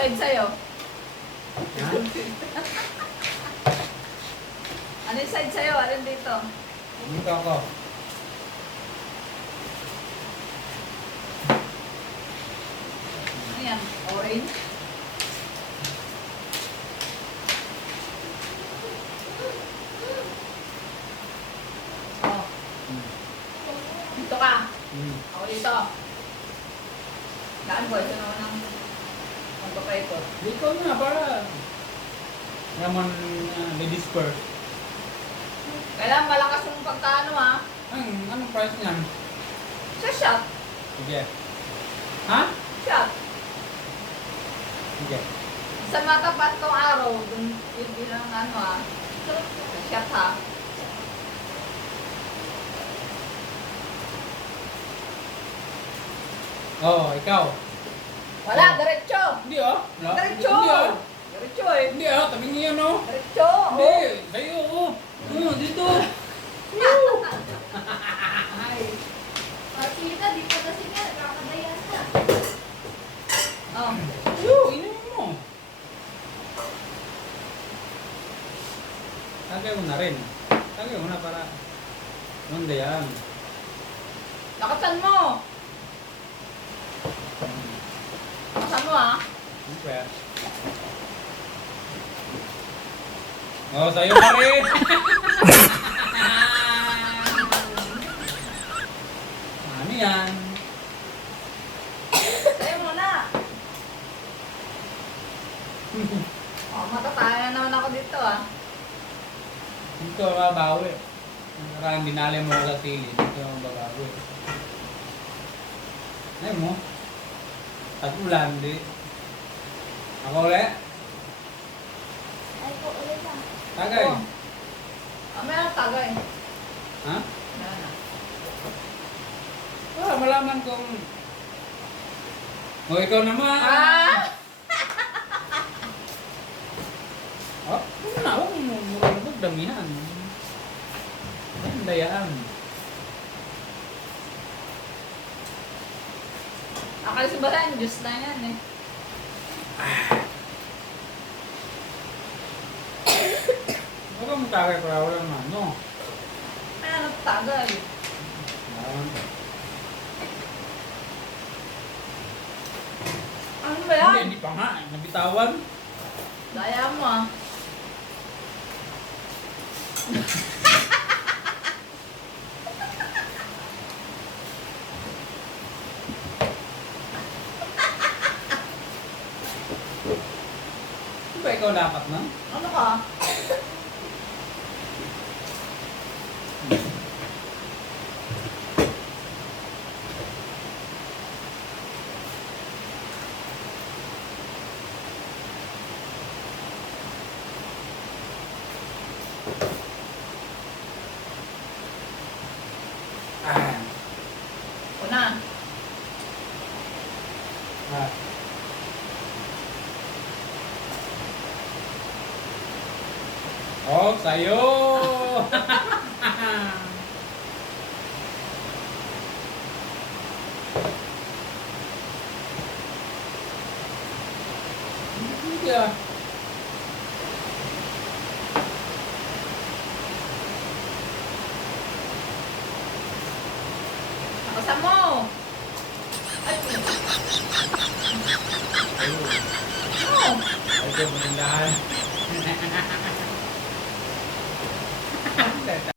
side sa'yo? Ha? Ano yung side sa'yo? Alin dito? Dito ako. Ano yan? Orange? Oh, dito ka. Ako dito. Daan boy, ito naman ang magpapay ko. Dito na para naman ladies first. Kailangan malakas yung pagkaano ha. Anong price niyan? Sa shot. Sige. Ha? Shot. Sige. Sa matapat tong araw, dun yun bilang ano ha. Sa shot ha. Oh, ikaw. Wala, Oh. diretso. Hindi oh. Wala. Diretso. Hindi oh. Diretso eh. Hindi oh, tabi niyo no. Diretso. Hindi, Oh. kayo oh. Dito. Ay. Tita, di pa kasi nga, kakadaya na. Oh. Inumin mo. Tagay mo na rin. Tagay mo na para manda yan. Lakasan mo. Lakasan mo ha. Siyempre. Oh, sa'yo pa rin. Ano yan? Sa'yo muna. Oh, matataya naman ako dito ah. Dito mababawi. Parang dinali mo sa sili. Dito mababawi. Ay mo. Tag-ulan, di. Ako ulit. Ay, ko ulit lang. Tagay. Oh. Ah, meron tagay. Ha? Meron na. Para malaman kung... O, ikaw naman. Ah! Oh, ano na? Huwag mo murag damihan. Ang dayaan. Akala sa balaan, Diyos na yan eh. Huwag kang tagay para walang ano. Ano, tagay. Malaman. Ano ba yan? Hindi pa nga. Nabitawan. Daya mo ah. Di ba ikaw dapat na? Ano ka? Ah. Una. Ah. Oh, sa'yo! Hindi ah. Nakasan mo. Ay, Ayun. oh. Ito, matindahan.